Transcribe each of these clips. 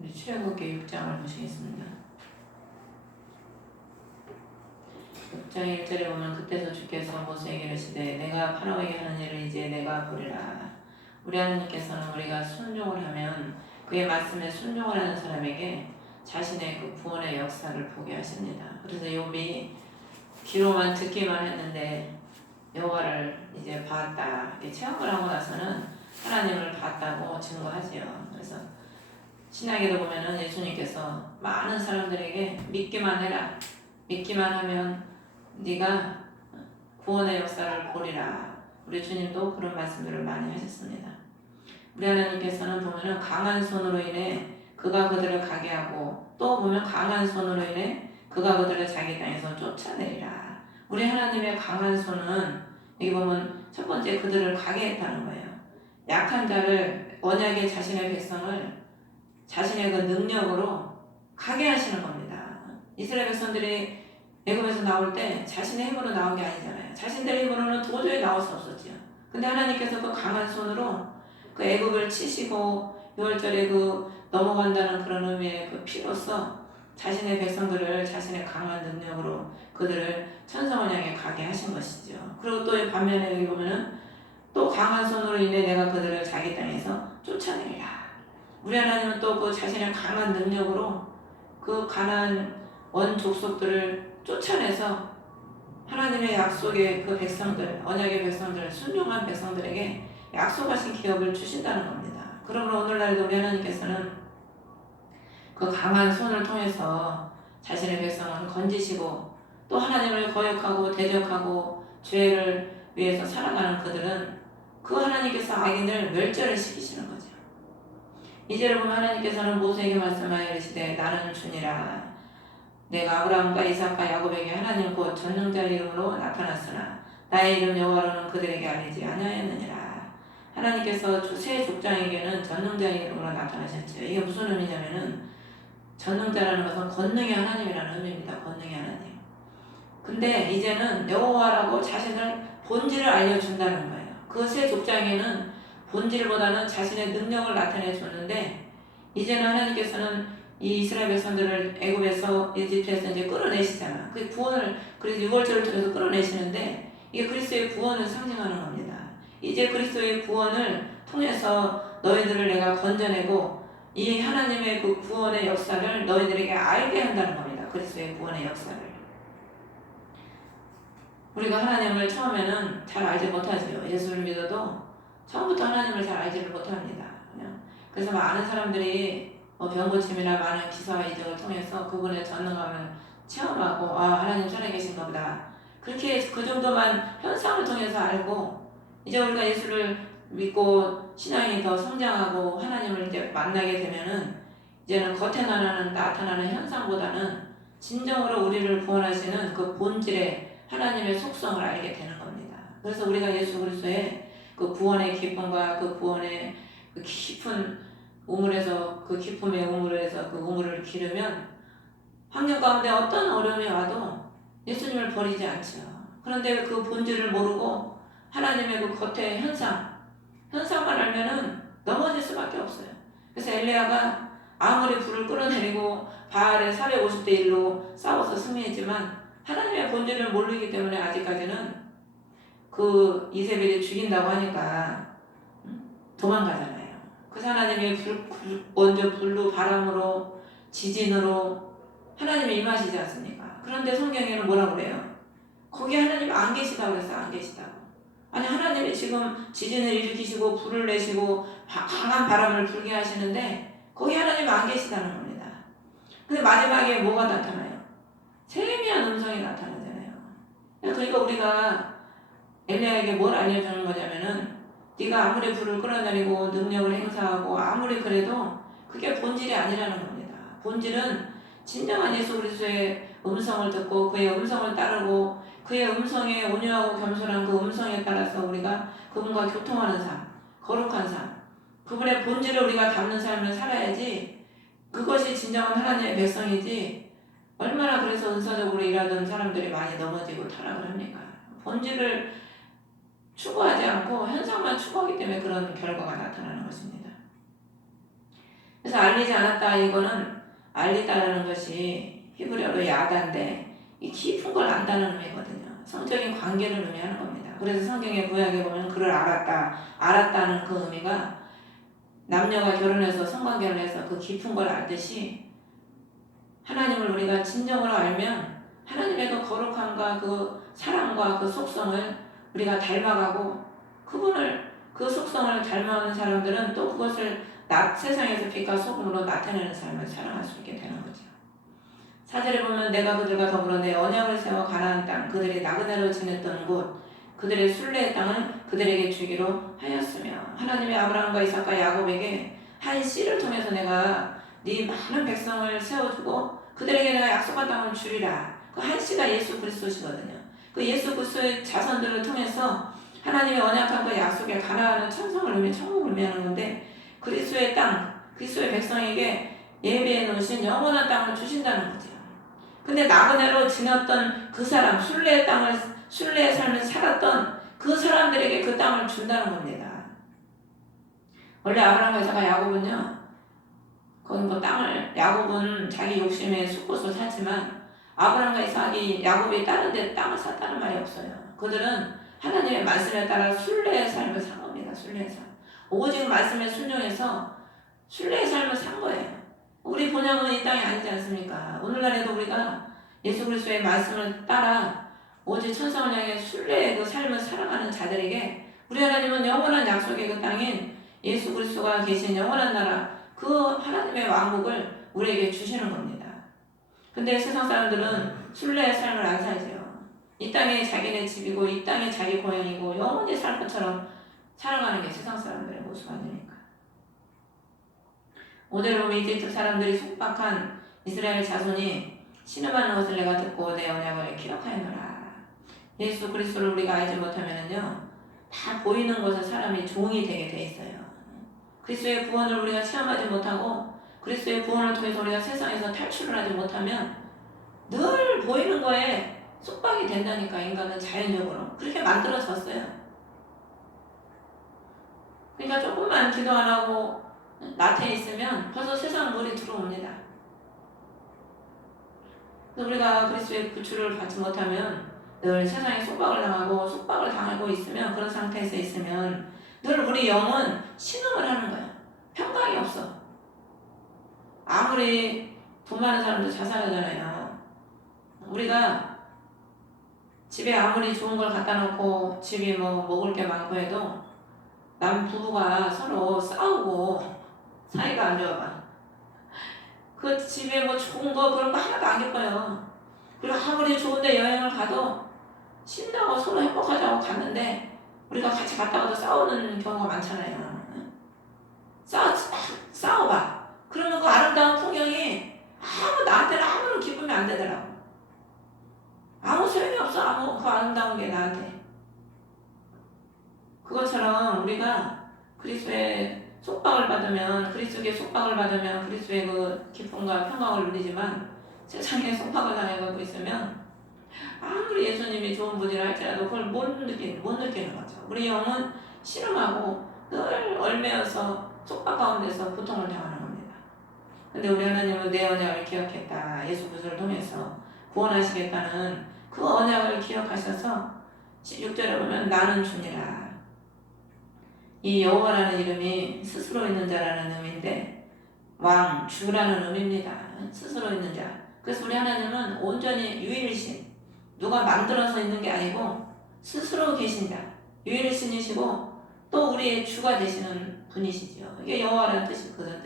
우리 출애굽기 6장을 보시겠습니다. 6장 1절에 보면 그때서 주께서 모세에게 이르시되 내가 파라오에게 하는 일을 이제 내가 보리라. 우리 하나님께서는 우리가 순종을 하면 그의 말씀에 순종을 하는 사람에게 자신의 그 구원의 역사를 보게 하십니다. 그래서 욥이 귀로만 듣기만 했는데 여호와를 이제 봤다, 체험을 하고 나서는 하나님을 봤다고 증거하지요. 그래서 신약에도 보면은 예수님께서 많은 사람들에게 믿기만 해라, 믿기만 하면 네가 구원의 역사를 보리라. 우리 주님도 그런 말씀들을 많이 하셨습니다. 우리 하나님께서는 보면은 강한 손으로 인해 그가 그들을 가게 하고, 또 보면 강한 손으로 인해 그가 그들을 자기 땅에서 쫓아내리라. 우리 하나님의 강한 손은 여기 보면 첫 번째 그들을 가게 했다는 거예요. 약한 자를, 언약의 자신의 백성을 자신의 그 능력으로 가게 하시는 겁니다. 이스라엘 백성들이 애굽에서 나올 때 자신의 힘으로 나온 게 아니잖아요. 자신들의 힘으로는 도저히 나올 수 없었죠. 근데 하나님께서 그 강한 손으로 그 애굽을 치시고 6월절에 그 넘어간다는 그런 의미의 그 피로써 자신의 백성들을 자신의 강한 능력으로 그들을 천성을 향해 가게 하신 것이죠. 그리고 또 반면에 여기 보면은 또 강한 손으로 인해 내가 그들을 자기 땅에서 쫓아내리라. 우리 하나님은 또 그 자신의 강한 능력으로 그 가나안 원 족속들을 쫓아내서 하나님의 약속의 그 백성들, 언약의 백성들, 순종한 백성들에게 약속하신 기업을 주신다는 겁니다. 그러므로 오늘날도 우리 하나님께서는 그 강한 손을 통해서 자신의 백성을 건지시고, 또 하나님을 거역하고 대적하고 죄를 위해서 살아가는 그들은 그 하나님께서 악인을 멸절을 시키시는 거죠. 이제를 보면 하나님께서는 모세에게 말씀하여 이르시되 나는 주니라. 내가 아브라함과 이삭과 야곱에게 하나님 곧 전능자의 이름으로 나타났으나 나의 이름 여호와로는 그들에게 알리지 아니하였느니라. 하나님께서 세 족장에게는 전능자의 이름으로 나타나셨죠. 이게 무슨 의미냐면은 전능자라는 것은 권능의 하나님이라는 의미입니다. 권능의 하나님. 근데 이제는 여호와라고 자신을 본질을 알려준다는 거예요. 그 세 족장에는 본질보다는 자신의 능력을 나타내 줬는데, 이제는 하나님께서는 이 이스라엘 백성들을 애굽에서 이집트에서 이제 끌어내시잖아. 그 구원을, 그래서 6월절을 통해서 끌어내시는데 이게 그리스도의 구원을 상징하는 겁니다. 이제 그리스도의 구원을 통해서 너희들을 내가 건져내고 이 하나님의 그 구원의 역사를 너희들에게 알게 한다는 겁니다. 그리스도의 구원의 역사를. 우리가 하나님을 처음에는 잘 알지 못하지요. 예수를 믿어도 처음부터 하나님을 잘 알지를 못합니다. 그래서 많은 사람들이 병고침이나 많은 기사와 이적을 통해서 그분의 전능함을 체험하고 하나님 살아계신가 보다, 그렇게 그 정도만 현상을 통해서 알고, 이제 우리가 예수를 믿고 신앙이 더 성장하고 하나님을 이제 만나게 되면은 이제는 겉에 나타나는 현상보다는 진정으로 우리를 구원하시는 그 본질의 하나님의 속성을 알게 되는 겁니다. 그래서 우리가 예수 그리스도의 그 구원의 기쁨과 그 구원의 그 깊은 우물에서, 그 기쁨의 우물에서 그 우물을 기르면 환경 가운데 어떤 어려움이 와도 예수님을 버리지 않죠. 그런데 그 본질을 모르고 하나님의 그 겉의 현상만 알면은 넘어질 수밖에 없어요. 그래서 엘리야가 아무리 불을 끌어내리고 바알의 450대 1로 싸워서 승리했지만 하나님의 본질을 모르기 때문에 아직까지는 그 이세벨이 죽인다고 하니까 도망가잖아요. 그 하나님의 먼저 불로, 바람으로, 지진으로 하나님이 임하시지 않습니까? 그런데 성경에는 뭐라고 그래요? 거기 하나님 안 계시다고 그랬어요. 안 계시다고. 아니, 하나님이 지금 지진을 일으키시고 불을 내시고 강한 바람을 불게 하시는데 거기 하나님 안 계시다는 겁니다. 근데 마지막에 뭐가 나타나요? 세미한 음성이 나타나잖아요. 그러니까 우리가 엘리야에게 뭘 알려주는 거냐면은, 네가 아무리 불을 끌어내리고 능력을 행사하고 아무리 그래도 그게 본질이 아니라는 겁니다. 본질은 진정한 예수 그리스도의 음성을 듣고 그의 음성을 따르고 그의 음성에 온유하고 겸손한 그 음성에 따라서 우리가 그분과 교통하는 삶, 거룩한 삶, 그분의 본질을 우리가 담는 삶을 살아야지 그것이 진정한 하나님의 백성이지, 얼마나 그래서 은사적으로 일하던 사람들이 많이 넘어지고 타락을 합니까? 본질을 추구하지 않고 현상만 추구하기 때문에 그런 결과가 나타나는 것입니다. 그래서 알리지 않았다, 이거는 알리다라는 것이 히브리어로 야다인데 이 깊은 걸 안다는 의미거든요. 성적인 관계를 의미하는 겁니다. 그래서 성경의 구약에 보면 그를 알았다는 그 의미가 남녀가 결혼해서 성관계를 해서 그 깊은 걸 알듯이 하나님을 우리가 진정으로 알면 하나님의 그 거룩함과 그 사랑과 그 속성을 우리가 닮아가고 그분을 그 속성을 닮아가는 사람들은 또 그것을 세상에서 빛과 소금으로 나타내는 삶을 살아갈 수 있게 되는 거죠. 4절에 보면 내가 그들과 더불어 내 언약을 세워 가나안 땅 그들이 나그네로 지냈던 곳 그들의 순례의 땅을 그들에게 주기로 하였으며 하나님의 아브라함과 이삭과 야곱에게 한 씨를 통해서 내가 네 많은 백성을 세워주고 그들에게 내가 약속한 땅을 주리라. 그 한 씨가 예수 그리스도시거든요. 그 예수 그리스도의 자손들을 통해서 하나님의 언약한 그 약속에 가나안은 천국을 의미하는 건데 그리스도의 땅, 그리스도의 백성에게 예비해 놓으신 영원한 땅을 주신다는 거죠. 근데 나그네로 지냈던 그 사람, 순례의 삶을 살았던 그 사람들에게 그 땅을 준다는 겁니다. 원래 아브라함과 이삭과 야곱은요, 거기 뭐 땅을, 야곱은 자기 욕심에 숫곳을 샀지만 아브라함과 이삭이 야곱이 다른 데 땅을 샀다는 말이 없어요. 그들은 하나님의 말씀에 따라 순례의 삶을 산 겁니다. 순례의 삶. 오직 말씀에 순종해서 순례의 삶을 산 거예요. 우리 본향은 이 땅이 아니지 않습니까? 오늘날에도 우리가 예수 그리스도의 말씀을 따라 오직 천성을 향해 순례의 그 삶을 살아가는 자들에게 우리 하나님은 영원한 약속의 그 땅인 예수 그리스도가 계신 영원한 나라 그 하나님의 왕국을 우리에게 주시는 겁니다. 근데 세상 사람들은 순례의 삶을 안 살죠. 이 땅이 자기네 집이고 이 땅이 자기 고향이고 영원히 살 것처럼 살아가는 게 세상 사람들의 모습 아닙니까? 5절에 보면 이집트 사람들이 속박한 이스라엘 자손이 신음하는 것을 내가 듣고 내 언약을 기억하였노라. 예수 그리스도를 우리가 알지 못하면은요, 다 보이는 것에 사람이 종이 되게 돼 있어요. 그리스도의 구원을 우리가 체험하지 못하고 그리스도의 구원을 통해서 우리가 세상에서 탈출을 하지 못하면 늘 보이는 거에 속박이 된다니까. 인간은 자연적으로 그렇게 만들어졌어요. 그러니까 조금만 기도 안 하고 나태해 있으면 벌써 세상 물이 들어옵니다. 우리가 그리스도의 구출을 받지 못하면 늘 세상에 속박을 당하고 있으면, 그런 상태에서 있으면 늘 우리 영은 신음을 하는 거야. 평강이 없어. 아무리 돈 많은 사람도 자살하잖아요. 우리가 집에 아무리 좋은 걸 갖다 놓고 집이 뭐 먹을 게 많고 해도 남 부부가 서로 싸우고 사이가 안 좋아. 그 집에 뭐 좋은 거 그런 거 하나도 안 기뻐요. 그리고 아무리 좋은데 여행을 가도 신나고 서로 행복하자고 갔는데 우리가 같이 갔다가도 싸우는 경우가 많잖아요. 싸워봐. 그러면 그 아름다운 풍경이 나한테는 아무런 기쁨이 안 되더라고. 아무 소용이 없어. 그 아름다운 게 나한테. 그것처럼 우리가 그리스도의 속박을 받으면 그리스도의 그 기쁨과 평강을 누리지만 세상에 속박을 당해가고 있으면 아무리 예수님이 좋은 분이라 할지라도 그걸 못 느끼는 거죠. 우리 영은 신음하고 늘 얽매여서 속박 가운데서 고통을 당하는 겁니다. 근데 우리 하나님은 내 언약을 기억했다. 예수 그리스도를 통해서 구원하시겠다는 그 언약을 기억하셔서 16절에 보면 나는 주니라. 이 여호와라는 이름이 스스로 있는 자라는 의미인데 왕, 주라는 의미입니다. 스스로 있는 자. 그래서 우리 하나님은 온전히 유일신, 누가 만들어서 있는 게 아니고 스스로 계신 자, 유일신이시고 또 우리의 주가 되시는 분이시죠. 이게 여호와라는 뜻이거든.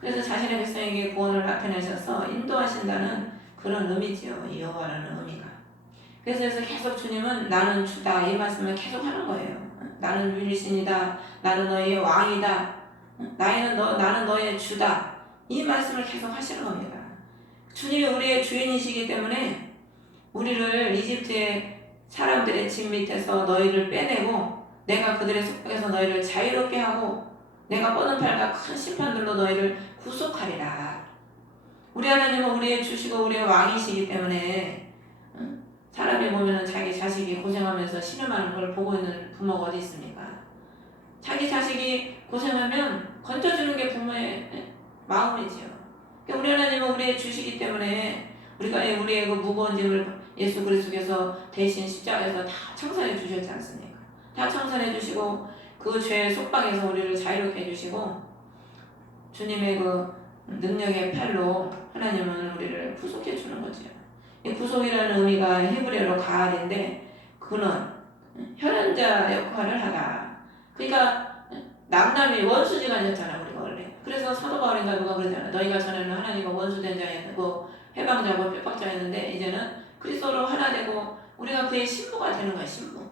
그래서 자신의 백성에게 구원을 나타내셔서 인도하신다는 그런 의미지요. 이 여호와라는 의미가. 그래서 계속 주님은 나는 주다 이 말씀을 계속 하는 거예요. 나는 유일신이다. 나는 너희의 왕이다. 나는 너의 주다. 이 말씀을 계속 하시는 겁니다. 주님이 우리의 주인이시기 때문에 우리를 이집트의 사람들의 집 밑에서 너희를 빼내고 내가 그들의 속박에서 너희를 자유롭게 하고 내가 뻗은 팔과 큰 심판들로 너희를 구속하리라. 우리 하나님은 우리의 주시고 우리의 왕이시기 때문에 사람이 보면은 자기 자식이 고생하면서 신음하는 걸 보고 있는 부모가 어디 있습니까? 자기 자식이 고생하면 건져주는 게 부모의 마음이지요. 그러니까 우리 하나님은 우리의 주시기 때문에 우리가 우리의 그 무거운 짐을 예수 그리스도께서 대신 십자가에서 다 청산해 주셨지 않습니까? 다 청산해 주시고 그 죄의 속박에서 우리를 자유롭게 해주시고 주님의 그 능력의 팔로 하나님은 우리를 구속해 주는 거죠. 이 구속이라는 의미가 히브리어로 가알인데 그는 현현자 역할을 하다. 그러니까 남남이 원수지간이었잖아 우리가 원래. 그래서 사도 바울인가 누가 그러잖아. 너희가 전에는 하나님과 원수된 자였고 해방자고 핍박자였는데 이제는 그리스도로 하나 되고 우리가 그의 신부가 되는 거야 신부.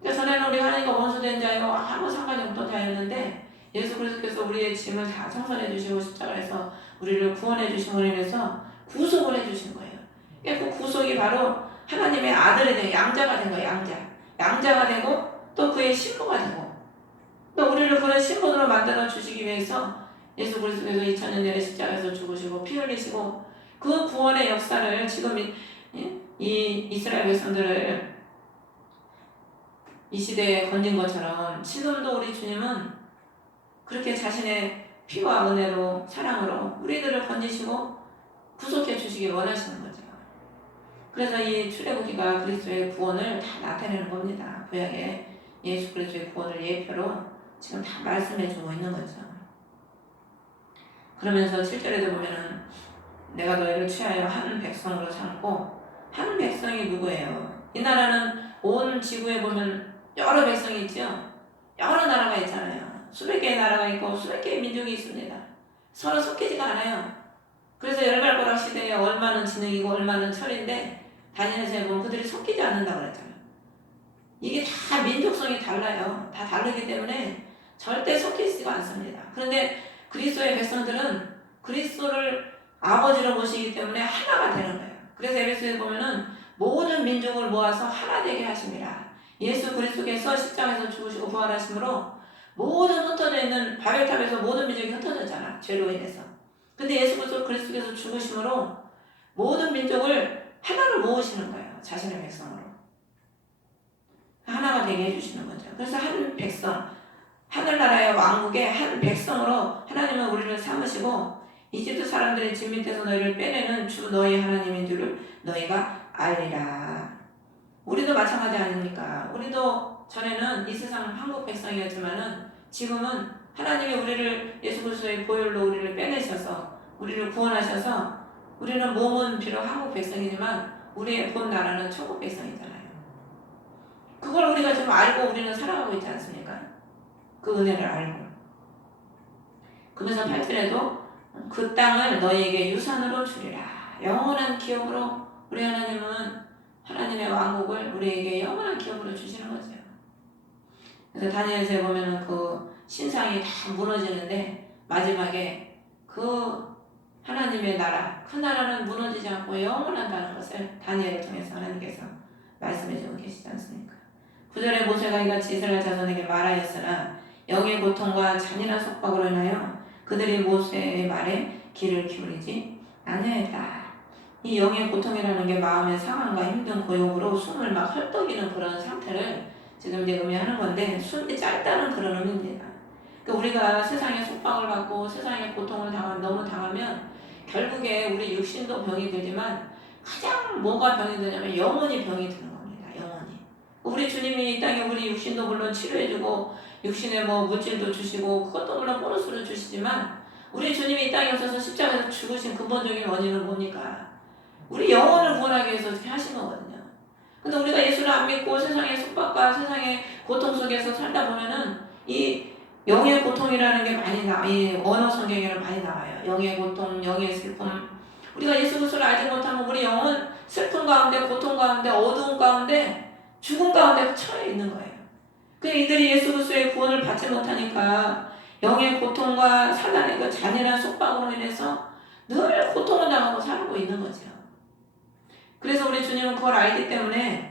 그러니까 전에는 우리가 하나님과 원수된 자요 아무 상관이 없던 자였는데 예수 그리스도께서 우리의 짐을 다 청산해 주시고 십자가에서 우리를 구원해 주심으로 인해서 구속을 해 주신 거예요. 그러니까 그 구속이 바로 하나님의 아들이 된 양자가 된 거예요. 양자가 되고 또 그의 신부가 되고 또 우리를 그런 신분으로 만들어 주시기 위해서 예수 그리스도께서 2000년 전에 십자가에서 죽으시고 피 흘리시고 그 구원의 역사를 지금 이 이스라엘 백성들을 이 시대에 건진 것처럼 지금도 우리 주님은 그렇게 자신의 피와 은혜로 사랑으로 우리들을 건지시고 구속해 주시길 원하시는 거죠. 그래서 이 출애굽기가 그리스도의 구원을 다 나타내는 겁니다. 구약에 예수 그리스도의 구원을 예표로 지금 다 말씀해 주고 있는 거죠. 그러면서 7절에도 보면은 내가 너희를 취하여 한 백성으로 삼고 한 백성이 누구예요? 이 나라는 온 지구에 보면 여러 백성이 있죠. 여러 나라가 있잖아요. 수백 개의 나라가 있고 수백 개의 민족이 있습니다. 서로 섞이지가 않아요. 그래서 열갈고락 시대에 얼마는 진흙이고 얼마는 철인데 다니엘서에 보면 그들이 섞이지 않는다고 그랬잖아요. 이게 다 민족성이 달라요. 다 다르기 때문에 절대 섞이지가 않습니다. 그런데 그리스도의 백성들은 그리스도를 아버지로 모시기 때문에 하나가 되는 거예요. 그래서 에베소에 보면은 모든 민족을 모아서 하나 되게 하십니다. 예수 그리스도께서 십자가에서 죽으시고 부활하심으로 모든 흩어져 있는 바벨탑에서 모든 민족이 흩어졌잖아. 죄로 인해서. 근데 예수 그리스도께서 죽으심으로 모든 민족을 하나로 모으시는 거예요. 자신의 백성으로. 하나가 되게 해주시는 거죠. 그래서 한 백성, 하늘나라의 왕국의 한 백성으로 하나님은 우리를 삼으시고 이집트 사람들의 진 밑에서 너희를 빼내는 주 너희 하나님인 줄을 너희가 알리라. 우리도 마찬가지 아닙니까? 우리도 전에는 이 세상 한국 백성이었지만은 지금은 하나님이 우리를 예수 그리스도의 보혈로 우리를 빼내셔서 우리를 구원하셔서 우리는 몸은 비록 한국 백성이지만 우리의 본 나라는 천국 백성이잖아요. 그걸 우리가 지금 알고 우리는 살아가고 있지 않습니까? 그 은혜를 알고. 그래서 8절에도 그 땅을 너희에게 유산으로 주리라. 영원한 기업으로 우리 하나님은 하나님의 왕국을 우리에게 영원한 기업으로 주시는 거죠. 그래서 다니엘서에 보면은 그 신상이 다 무너지는데 마지막에 그 하나님의 나라, 그 나라는 무너지지 않고 영원하다는 것을 다니엘을 통해서 하나님께서 말씀해주고 계시지 않습니까? 9절에 모세가 이같이 이스라엘 자손에게 말하였으나 영의 고통과 잔인한 속박으로 인하여 그들이 모세의 말에 귀를 기울이지 아니하였다. 이 영의 고통이라는 게 마음의 상함과 힘든 고역으로 숨을 막 헐떡이는 그런 상태를 지금 이제 의미하는 건데 숨이 짧다는 그런 의미입니다. 그러니까 우리가 세상의 속박을 받고 세상의 고통을 너무 당하면 결국에 우리 육신도 병이 들지만 가장 뭐가 병이 드냐면 영혼이 병이 드는 겁니다. 영혼이. 우리 주님이 이 땅에 우리 육신도 물론 치료해주고 육신에 뭐 물질도 주시고 그것도 물론 보너스로 주시지만 우리 주님이 이 땅에 오셔서 십자가에서 죽으신 근본적인 원인은 뭡니까? 우리 영혼을 구원하기 위해서 어떻게 하신 거거든요. 근데 우리가 예수를 안 믿고 세상의 속박과 세상의 고통 속에서 살다 보면은 이 영의 고통이라는 게 많이 이 언어 성경에는 많이 나와요. 영의 고통, 영의 슬픔. 우리가 예수 그리스도를 알지 못하면 우리 영은 슬픔 가운데, 고통 가운데, 어두움 가운데, 죽음 가운데 처해 있는 거예요. 그 이들이 예수 그리스도의 구원을 받지 못하니까 영의 고통과 사단의 그 잔인한 속박으로 인해서 늘 고통을 당하고 살고 있는 거죠. 그래서 우리 주님은 그걸 알기 때문에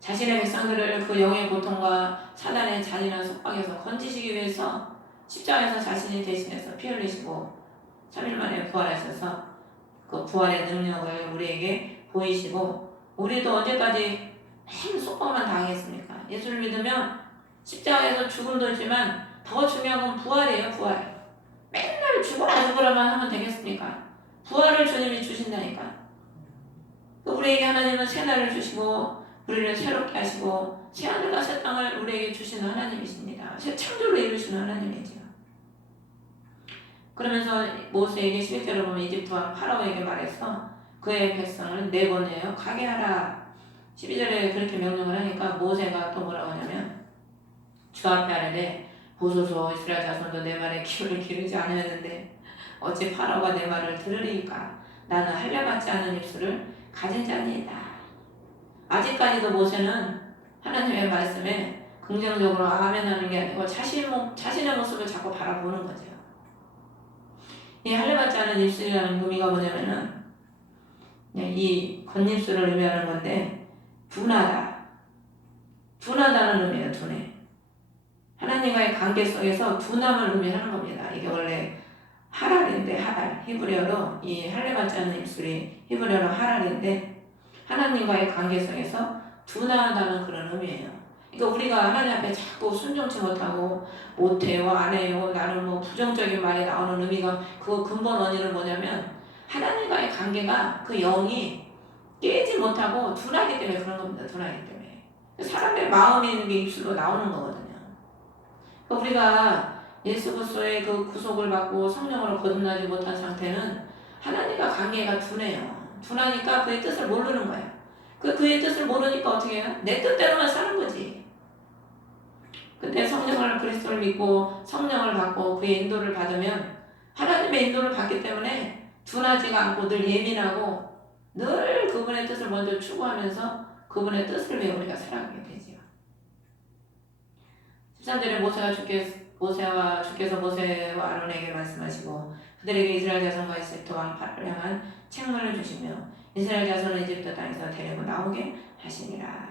자신의 백성들을 그 영의 고통과 사단의 잔인한 속박에서 건지시기 위해서 십자가에서 자신이 대신해서 피 흘리시고 3일 만에 부활하셔서 그 부활의 능력을 우리에게 보이시고 우리도 언제까지 맨 속박만 당하겠습니까? 예수를 믿으면 십자가에서 죽음도 있지만 더 중요한 건 부활이에요. 부활. 맨날 죽으라만 하면 되겠습니까? 부활을 주님이 주신다니까. 우리에게 하나님은 새날을 주시고 우리를 새롭게 하시고 새하늘과 새 땅을 우리에게 주시는 하나님이십니다. 새 창조를 이루시는 하나님이죠. 그러면서 모세에게 11절을 보면 이집트 왕 파라오에게 말해서 그의 백성을 내보내어 가게 하라. 12절에 그렇게 명령을 하니까 모세가 또 뭐라고 하냐면 주 앞에 아뢰되 보소서 이스라엘 자손도 내 말에 귀를 기르지 않았는데 어찌 파라오가 내 말을 들으리까. 나는 할례받지 않은 입술을 가진 자니이다. 아직까지도 모세는 하나님의 말씀에 긍정적으로 아멘하는 게 아니고 자신의 모습을 자꾸 바라보는 거죠. 이 할례받지 않은 입술이라는 의미가 뭐냐면은 이 겉입술을 의미하는 건데 둔하다는 의미예요. 둔해. 하나님과의 관계 속에서 둔함을 의미하는 겁니다. 이게 원래 하랄인데 하랄 히브리어로 이 할례받지 않는 입술이 히브리어로 하랄인데 하나님과의 관계 속에서 둔하다는 그런 의미예요. 그러니까 우리가 하나님 앞에 자꾸 순종치 못하고 못해요, 안 해요, 나는 뭐 부정적인 말이 나오는 의미가 그 근본 원인은 뭐냐면 하나님과의 관계가 그 영이 깨지 못하고 둔하기 때문에 그런 겁니다. 둔하기 때문에 사람의 마음에 있는 게 입술로 나오는 거거든요. 그러니까 우리가 예수 그리스도의 그 구속을 받고 성령으로 거듭나지 못한 상태는 하나님과 관계가 둔해요. 둔하니까 그의 뜻을 모르는 거예요. 그의 뜻을 모르니까 어떻게 해요? 내 뜻대로만 사는 거지. 근데 성령을 그리스도를 믿고 성령을 받고 그의 인도를 받으면 하나님의 인도를 받기 때문에 둔하지가 않고 늘 예민하고 늘 그분의 뜻을 먼저 추구하면서 그분의 뜻을 위해 우리가 살아가게 되지요. 13절에 모세와 주께서 모세와 아론에게 말씀하시고 그들에게 이스라엘 자손과 이집트 왕 파라오를 향한 책망을 주시며 이스라엘 자손을 이집트 땅에서 데리고 나오게 하시니라.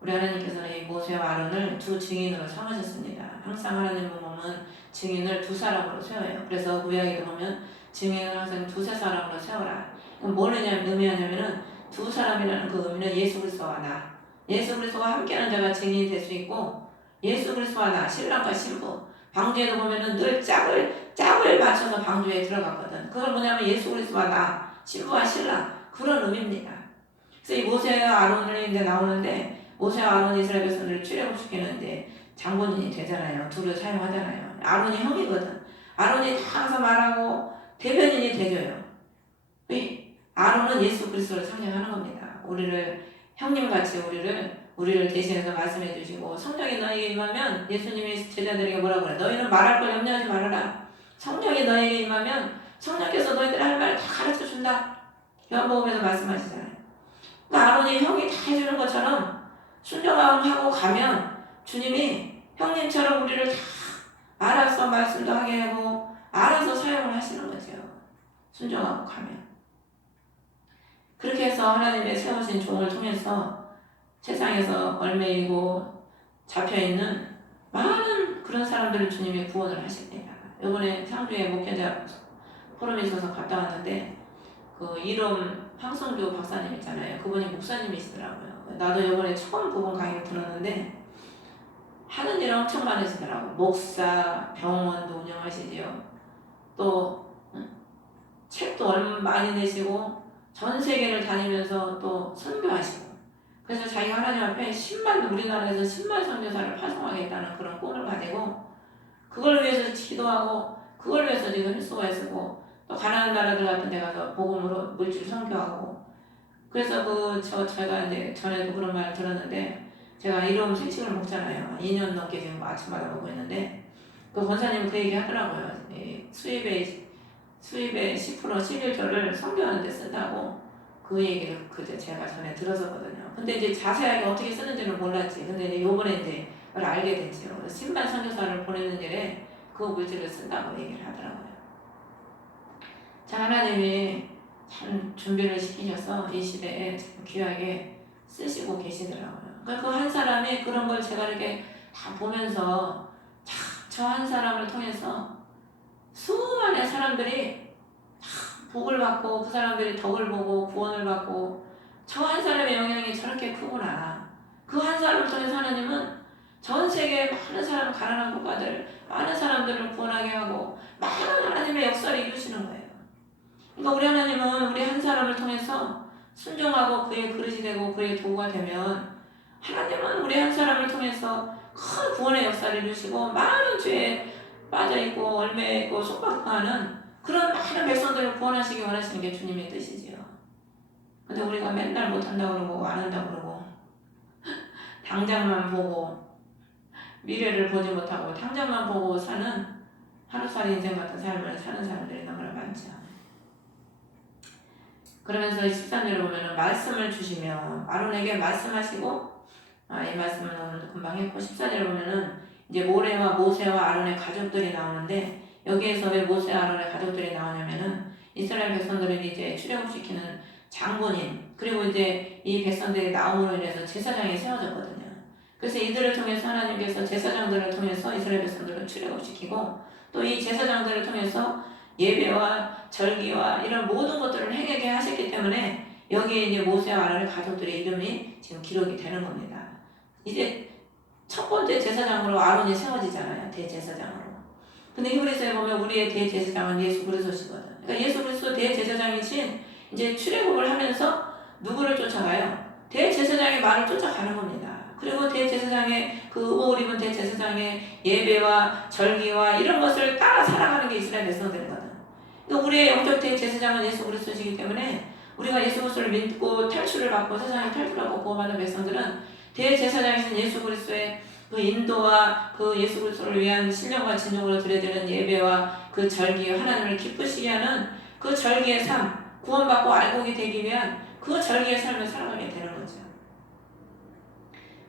우리 하나님께서는 이 모세와 아론을 두 증인으로 삼으셨습니다. 항상 하나님 보면 증인을 두 사람으로 세워요. 그래서 구약에도 보면 증인을 항상 두세 사람으로 세워라. 뭘 의미하냐면은 두 사람이라는 그 의미는 예수 그리스도와 나, 예수 그리스도와 함께하는 자가 증인이 될 수 있고 예수 그리스도와 나, 신랑과 신부. 방주에도 보면은 늘 짝을 맞춰서 방주에 들어갔거든. 그건 뭐냐면 예수 그리스도와 나, 신부와 신랑 그런 의미입니다. 그래서 이 모세와 아론이 이제 나오는데 모세와 아론이 이스라엘 백성들을 출애굽시키는데 장본인이 되잖아요. 둘을 사용하잖아요. 아론이 형이거든. 아론이 다 항상 말하고 대변인이 되줘요. 아론은 예수 그리스도를 상징하는 겁니다. 우리를 형님같이 우리를 대신해서 말씀해 주시고 성령이 너에게 임하면 예수님이 제자들에게 뭐라고 그래? 너희는 말할 걸 염려하지 말아라. 성령이 너에게 임하면 성령께서 너희들 할 말을 다 가르쳐 준다. 요한복음에서 말씀하시잖아요. 그러니까 아론이 형이 다 해주는 것처럼 순종하고 가면 주님이 형님처럼 우리를 다 알아서 말씀도 하게 하고 알아서 사용을 하시는 거죠. 순종하고 가면. 그렇게 해서 하나님의 세우신 종을 통해서 세상에서 얼매이고 잡혀있는 많은 그런 사람들을 주님이 구원을 하십니다. 이번에 상주에 목회자 포럼에 있어서 갔다 왔는데 그 이름 황성주 박사님 있잖아요. 그분이 목사님이시더라고요. 나도 이번에 처음 그분 강의를 들었는데 하는 일 엄청 많으시더라고요. 목사, 병원도 운영하시지요. 또 책도 얼마 많이 내시고 전 세계를 다니면서 또 선교하시고 그래서 자기가 하나님 앞에 우리나라에서 10만 선교사를 파송하겠다는 그런 꿈을 가지고 그걸 위해서 기도하고 그걸 위해서 지금 힐수가 쓰고 또 가나안 나라들 같은 데 가서 복음으로 물질 선교하고 그래서 제가 이제 전에도 그런 말을 들었는데 제가 이름 실직을 먹잖아요. 2년 넘게 지금 아침마다 먹고 있는데 그 권사님은 그 얘기 하더라고요. 수입의 10% 11조를 선교하는 데 쓴다고 그 얘기를 제가 전에 들었었거든요. 근데 이제 자세하게 어떻게 쓰는지는 몰랐지. 근데 이제 요번에 이제 그걸 알게 됐죠. 10만 선교사를 보내는 일에 그 물질을 쓴다고 얘기를 하더라고요. 자, 하나님이 참 준비를 시키셔서 이 시대에 귀하게 쓰시고 계시더라고요. 그러니까 그 한 사람이 그런 걸 제가 이렇게 다 보면서 저 한 사람을 통해서 수많은 사람들이 복을 받고 그 사람들이 덕을 보고 구원을 받고 저 한 사람의 영향이 저렇게 크구나. 그 한 사람을 통해서 하나님은 전 세계에 많은 사람, 가난한 국가들, 많은 사람들을 구원하게 하고 많은 하나님의 역사를 이루시는 거예요. 그러니까 우리 하나님은 우리 한 사람을 통해서 순종하고 그의 그릇이 되고 그의 도구가 되면 하나님은 우리 한 사람을 통해서 큰 구원의 역사를 이루시고 많은 죄에 빠져있고 얽매이고 속박하는 그런 많은 백성들을 구원하시기 원하시는 게 주님의 뜻이지요. 근데 우리가 맨날 못한다고 그러고 안 한다고 그러고 당장만 보고 미래를 보지 못하고 당장만 보고 사는 하루살이 인생 같은 삶을 사는 사람들이 너무나 많죠. 그러면서 13절에 보면 말씀을 주시며 아론에게 말씀하시고 이 말씀은 오늘 금방 했고 14절에 보면은 이제 모세와 아론의 가족들이 나오는데 여기에서 왜 모세와 아론의 가족들이 나오냐면은 이스라엘 백성들을 이제 출애굽시키는 장본인 그리고 이제 이 백성들이 나옴으로 인해서 제사장이 세워졌거든요. 그래서 이들을 통해서 하나님께서 제사장들을 통해서 이스라엘 백성들을 출애굽시키고 또 이 제사장들을 통해서 예배와 절기와 이런 모든 것들을 행하게 하셨기 때문에 여기에 이제 모세와 아론의 가족들의 이름이 지금 기록이 되는 겁니다. 이제 첫 번째 제사장으로 아론이 세워지잖아요. 대제사장으로. 근데 히브리서에 보면 우리의 대제사장은 예수 그리스도시거든. 그러니까 예수 그리스도 대제사장이신 이제 출애굽을 하면서 누구를 쫓아가요? 대제사장의 말을 쫓아가는 겁니다. 그리고 대제사장의 그 옷 입은 대제사장의 예배와 절기와 이런 것을 따라 살아가는 게 이스라엘 백성들이거든. 그러니까 우리의 영적 대제사장은 예수 그리스도시기 때문에 우리가 예수 그리스도를 믿고 탈출을 받고 세상에 탈출하고 구원받은 백성들은 대제사장이신 예수 그리스도의 그 인도와 그 예수 그리스도를 위한 신령과 진정으로 드려지는 예배와 그 절기와 하나님을 기쁘시게 하는 그 절기의 삶, 구원받고 알곡이 되기 위한 그 절기의 삶을 살아가게 되는 거죠.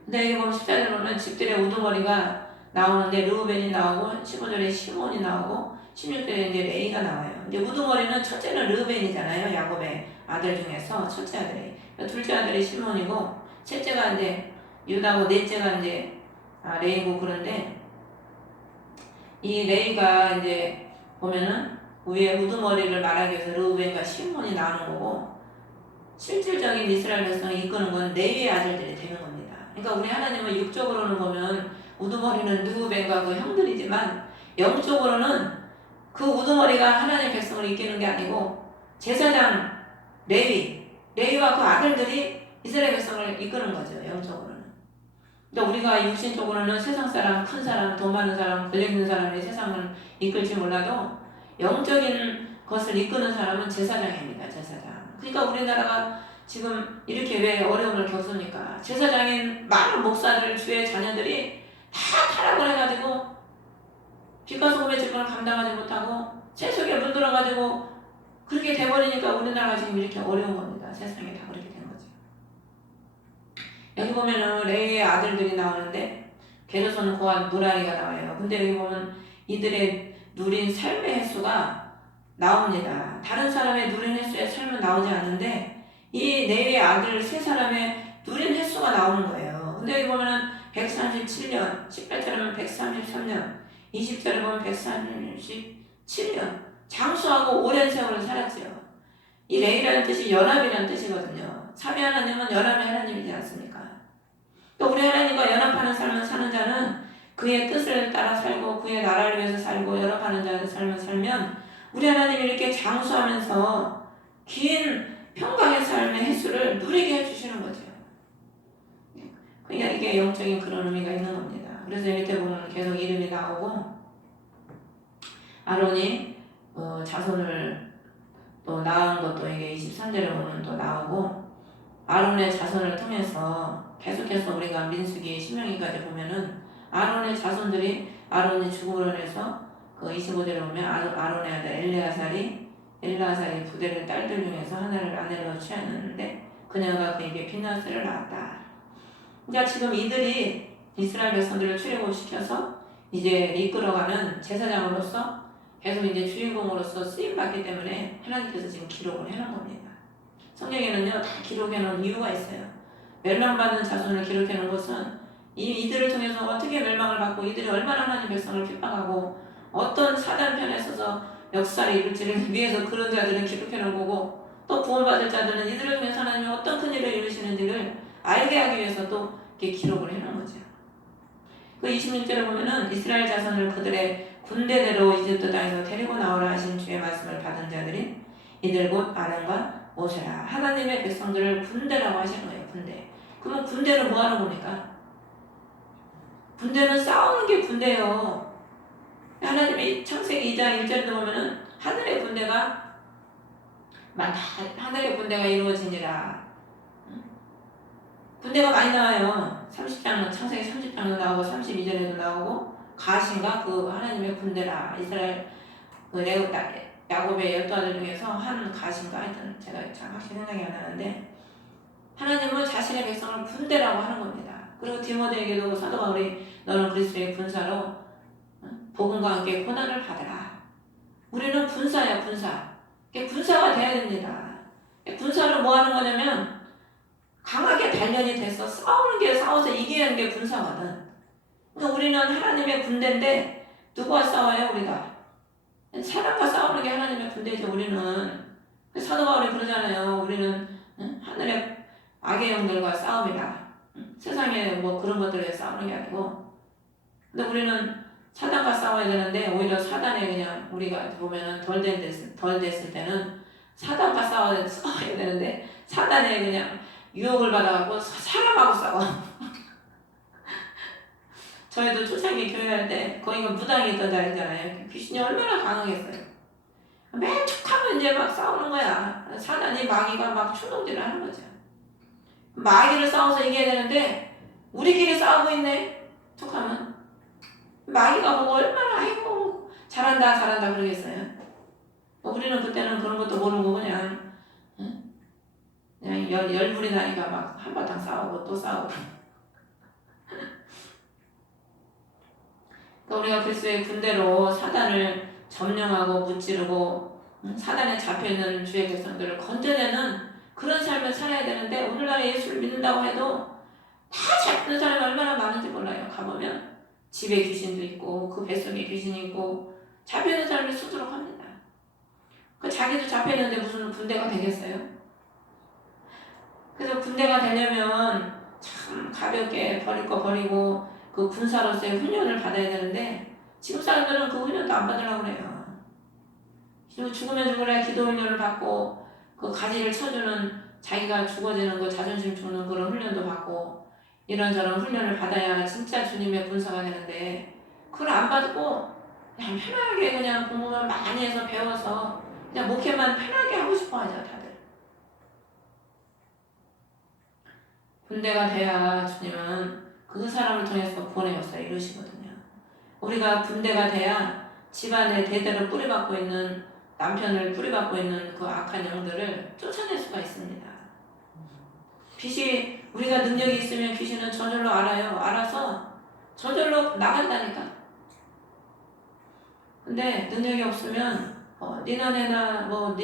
근데 여기 보면 14절에 보면 집들의 우두머리가 나오는데 르우벤이 나오고 15절에 시몬이 나오고 16절에 이제 레이가 나와요. 이제 우두머리는 첫째는 르우벤이잖아요. 야곱의 아들 중에서 첫째 아들이. 둘째 아들이 시몬이고 셋째가 이제 유다고 넷째가 이제 레이고 그런데 이 레이가 이제 보면은 위에 우두머리를 말하기 위해서 르우벤과 시몬이 나오는 거고 실질적인 이스라엘 백성을 이끄는 건 레위의 아들들이 되는 겁니다. 그러니까 우리 하나님은 육적으로는 보면 우두머리는 르우벤과 그 형들이지만 영적으로는 그 우두머리가 하나님 백성을 이끄는 게 아니고 제사장 레위와 그 아들들이 이스라엘 백성을 이끄는 거죠. 영적으로는. 근데 우리가 육신적으로는 세상 사람, 큰 사람, 돈 많은 사람, 권력 있는 사람이 세상을 이끌지 몰라도 영적인 것을 이끄는 사람은 제사장입니다. 제사장. 그러니까 우리나라가 지금 이렇게 왜 어려움을 겪습니까? 제사장인 많은 목사들, 주의 자녀들이 다 타락을 해가지고 빛과 소금의 직분을 감당하지 못하고 세속에 물들어가지고 그렇게 돼버리니까 우리나라가 지금 이렇게 어려운 겁니다. 세상에 다 그렇게 된 거죠. 여기 보면은 레위의 아들들이 나오는데 게르손, 고한, 무라리가 나와요. 근데 여기 보면 이들의 누린 삶의 횟수가 나옵니다. 다른 사람의 누린 횟수의 삶은 나오지 않는데 이 레위의 아들 세 사람의 누린 횟수가 나오는 거예요. 근데 여기 보면은 137년, 18절에 보면 133년, 20절에 보면 137년 장수하고 오랜 세월을 살았죠. 이 레위라는 뜻이 연합이라는 뜻이거든요. 삼위 하나님은 연합의 하나님이지 않습니까? 또 우리 하나님과 연합하는 삶을 사는 자는 그의 뜻을 따라 살고 그의 나라를 위해서 살고 연합하는 자의 삶을 살면 우리 하나님이 이렇게 장수하면서 긴 평강의 삶의 횟수를 누리게 해주시는 거죠. 그러니까 이게 영적인 그런 의미가 있는 겁니다. 그래서 밑에 보면 계속 이름이 나오고 아론이 자손을 또 낳은 것도 이게 23절에 보면 또 나오고 아론의 자손을 통해서 계속해서 우리가 민수기 신명기까지 보면은 아론의 자손들이 아론이 죽음으로 인해서 그 25절에 보면 아론의 아들 엘르아살이 부대를 딸들 중에서 하나를 아내로 취하였는데 그녀가 그에게 비나스를 낳았다. 그러니까 지금 이들이 이스라엘 백성들을 출애굽시켜서 이제 이끌어가는 제사장으로서 계속 이제 주인공으로서 쓰임받기 때문에 하나님께서 지금 기록을 해놓은 겁니다. 성경에는요 다 기록해놓은 이유가 있어요. 멸망받는 자손을 기록해놓은 것은 이들을 통해서 어떻게 멸망을 받고 이들이 얼마나 하나님 백성을 핍박하고 어떤 사단 편에 서서 역사를 이룰지를 위해서 그런 자들은 기록해놓은 거고 또 구원받을 자들은 이들을 통해서 하나님이 어떤 큰일을 이루시는지를 알게 하기 위해서 또 이렇게 기록을 해놓은 거죠. 그 26절에 보면은 이스라엘 자손을 그들의 군대대로 이집트 땅에서 데리고 나오라 하신 주의 말씀을 받은 자들이 이들 곧 아론과 모세라. 하나님의 백성들을 군대라고 하시는 거예요. 군대. 그러면 군대는 뭐하는 겁니까? 군대는 싸우는 게 군대예요. 하나님의 창세기 2장 1절에 보면은 하늘의 군대가 많다. 하늘의 군대가 이루어지니라. 군대가 많이 나와요. 30장, 창세기 30장도 나오고 32절에도 나오고 가신가 그 하나님의 군대라. 이스라엘 그 야곱의 12아들 중에서 한 가신가 하여튼 제가 정확히 생각이 안 나는데 하나님은 자신의 백성을 군대라고 하는 겁니다. 그리고 디모데에게도 사도 바울이 너는 그리스도의 군사로 복음과 함께 고난을 받으라. 우리는 군사야 군사. 군사가 돼야 됩니다. 군사를 뭐 하는 거냐면 강하게 단련이 돼서 싸우는 게 싸워서 이기는 게 군사거든. 그러니까 우리는 하나님의 군대인데 누구와 싸워요 우리가? 사람과 싸우는 게 하나님의 군대죠. 우리는 사도 바울이 그러잖아요. 우리는 하늘의 악의 영들과 싸움이다. 세상에 뭐 그런 것들에 싸우는 게 아니고 근데 우리는 사단과 싸워야 되는데 오히려 사단에 그냥 우리가 보면은 덜 됐을 때는 사단과 싸워야 되는데 사단에 그냥 유혹을 받아갖고 사람하고 싸워. 저희도 초창기 교회할 때 거기가 무당이 있던 자리잖아요. 귀신이 얼마나 강하겠어요. 맨 툭하면 이제 막 싸우는 거야. 사단이 마귀가 막 충동질을 하는 거죠. 마귀를 싸워서 이겨야 되는데 우리끼리 싸우고 있네. 툭하면 마귀가 보고 얼마나 아이고 잘한다 그러겠어요. 우리는 그때는 그런 것도 모르고 그냥 열불이 나니까 막 한바탕 싸우고 또 싸우고. 그러니까 우리가 그리스도의 군대로 사단을 점령하고 무찌르고 사단에 잡혀있는 주의 백성들을 건져내는 그런 삶을 살아야 되는데 오늘날 예수를 믿는다고 해도 다 잡히는 사람이 얼마나 많은지 몰라요. 가보면 집에 귀신도 있고 그 뱃속에 귀신이 있고 잡혀있는 사람이 수두룩합니다. 그 자기도 잡혀있는데 무슨 군대가 되겠어요? 그래서 군대가 되려면 참 가볍게 버릴 거 버리고 그 군사로서의 훈련을 받아야 되는데 지금 사람들은 그 훈련도 안 받으려고 그래요. 죽으면 죽으래 기도 훈련을 받고 그 가지를 쳐주는 자기가 죽어지는 거 자존심 죽는 그런 훈련도 받고 이런저런 훈련을 받아야 진짜 주님의 군사가 되는데 그걸 안 받고 그냥 편하게 그냥 공부만 많이 해서 배워서 그냥 목회만 편하게 하고 싶어 하죠 다들. 군대가 돼야 주님은 그 사람을 통해서 구원의 역사를 이루시거든요. 우리가 군대가 돼야 집안에 대대로 뿌리박고 있는 남편을 뿌리박고 있는 그 악한 영들을 쫓아낼 수가 있습니다. 귀신 우리가 능력이 있으면 귀신은 저절로 알아요. 알아서 저절로 나간다니까. 근데 능력이 없으면 니나네나 뭐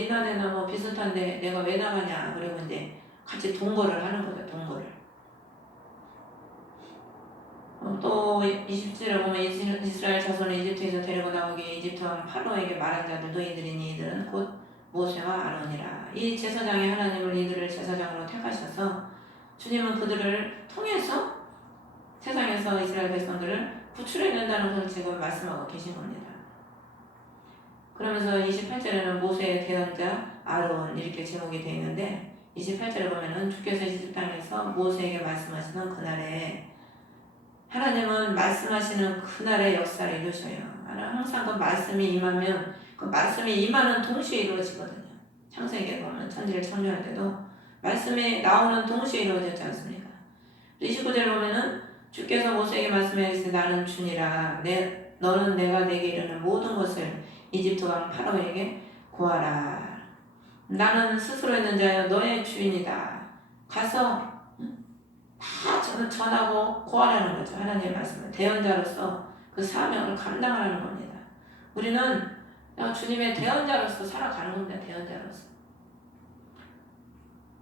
비슷한데 내가 왜 나가냐 그리고 이제 같이 동거를 하는 거죠. 동거를. 또 20절에 보면 이스라엘 자손을 이집트에서 데리고 나오기에 이집트 왕 파로에게 말한 자들도 이들이니 이들은 곧 모세와 아론이라. 이 제사장이 하나님을 이들을 제사장으로 택하셔서 주님은 그들을 통해서 세상에서 이스라엘 백성들을 구출해낸다는 것을 지금 말씀하고 계신 겁니다. 그러면서 28절에는 모세의 대언자 아론 이렇게 제목이 되어 있는데 28절에 보면은 주께서 이집트 땅에서 모세에게 말씀하시는 그날에 하나님은 말씀하시는 그날의 역사를 이루셔요. 항상 그 말씀이 임하면 그 말씀이 임하는 동시에 이루어지거든요. 창세기에 보면 천지를 창조할 때도 말씀이 나오는 동시에 이루어졌지 않습니까? 29절에 보면은 주께서 모세에게 말씀하시되 나는 주니라 너는 내가 내게 이르는 모든 것을 이집트 왕 파라오에게 고하라. 나는 스스로 있는 자여 너의 주인이다. 가서 다 전하고 고하라는 거죠. 하나님의 말씀을 대언자로서 그 사명을 감당하라는 겁니다. 우리는 주님의 대언자로서 살아가는 겁니다. 대언자로서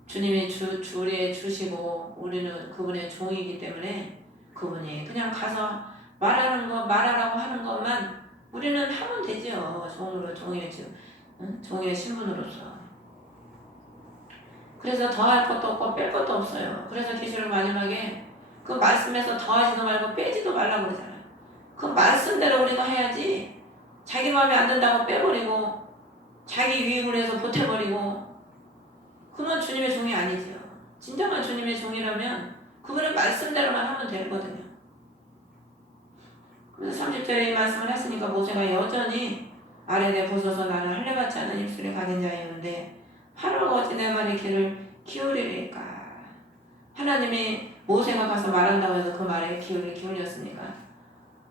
주님이 주리에 주시고 우리는 그분의 종이기 때문에 그분이 그냥 가서 말하라고 하는 것만 우리는 하면 되죠. 종의 신분으로서. 그래서 더할 것도 없고 뺄 것도 없어요. 그래서 계시록 마지막에 그 말씀에서 더하지도 말고 빼지도 말라고 그러잖아요. 그 말씀대로 우리가 해야지 자기 마음에 안 든다고 빼버리고 자기 유익을 해서 보태버리고 그건 주님의 종이 아니죠. 진정한 주님의 종이라면 그분의 말씀대로만 하면 되거든요. 그래서 30절에 이 말씀을 했으니까 모세가 여전히 아래에 벗어서 나는 할례받지 않은 입술을 가진 자였는데 파라오가 어찌 내 말에 귀를 기울이리까. 하나님이 모세가 가서 말한다고 해서 그 말에 귀를 기울였습니까?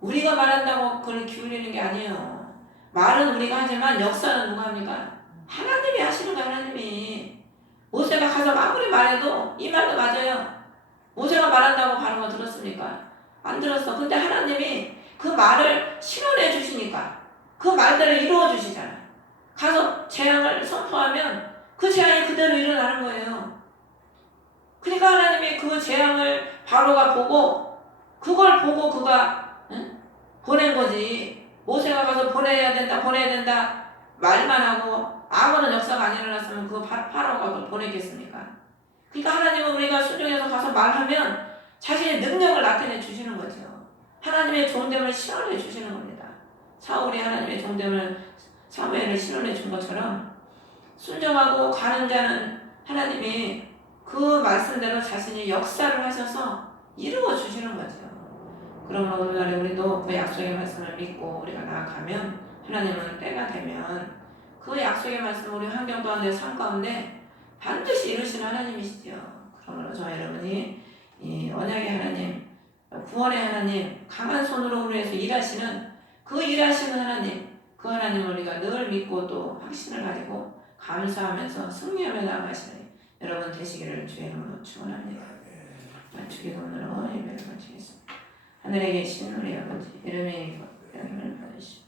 우리가 말한다고 그걸 기울이는 게 아니에요. 말은 우리가 하지만 역사는 누가 합니까? 하나님이 하시는 거. 하나님이 모세가 가서 아무리 말해도 이 말도 맞아요. 모세가 말한다고 바로가 들었습니까? 안 들었어. 근데 하나님이 그 말을 실현해 주시니까 그 말대로 이루어 주시잖아. 가서 재앙을 선포하면 그 재앙이 그대로 일어나는 거예요. 그러니까 하나님이 그 재앙을 바로가 보고 그걸 보고 그가 보낸 거지. 모세가 가서 보내야 된다 말만 하고 아무런 역사가 안 일어났으면 그 파라오가 그걸 보냈겠습니까? 그러니까 하나님은 우리가 순종해서 가서 말하면 자신의 능력을 나타내 주시는 거죠. 하나님의 종됨을 실현해 주시는 겁니다. 사울이 하나님의 종됨을 사무엘을 실현해 준 것처럼 순종하고 가는 자는 하나님이 그 말씀대로 자신이 역사를 하셔서 이루어 주시는 거죠. 그러면 오늘날에 우리도 그 약속의 말씀을 믿고 우리가 나아가면 하나님은 때가 되면 그 약속의 말씀 우리 환경 가운데 삶 가운데 반드시 이루시는 하나님이시죠. 그러므로 저와 여러분이 이 언약의 하나님, 구원의 하나님, 강한 손으로 우리 위해서 일하시는 그 일하시는 하나님, 그 하나님을 우리가 늘 믿고 또 확신을 가지고 감사하면서 승리하며 나아가시는 여러분 되시기를 주의 이름으로 축원합니다. 주기도문으로 예배를 마치겠습니다. 하늘에 계신 우리 아버지 이름이 영광을 받으시고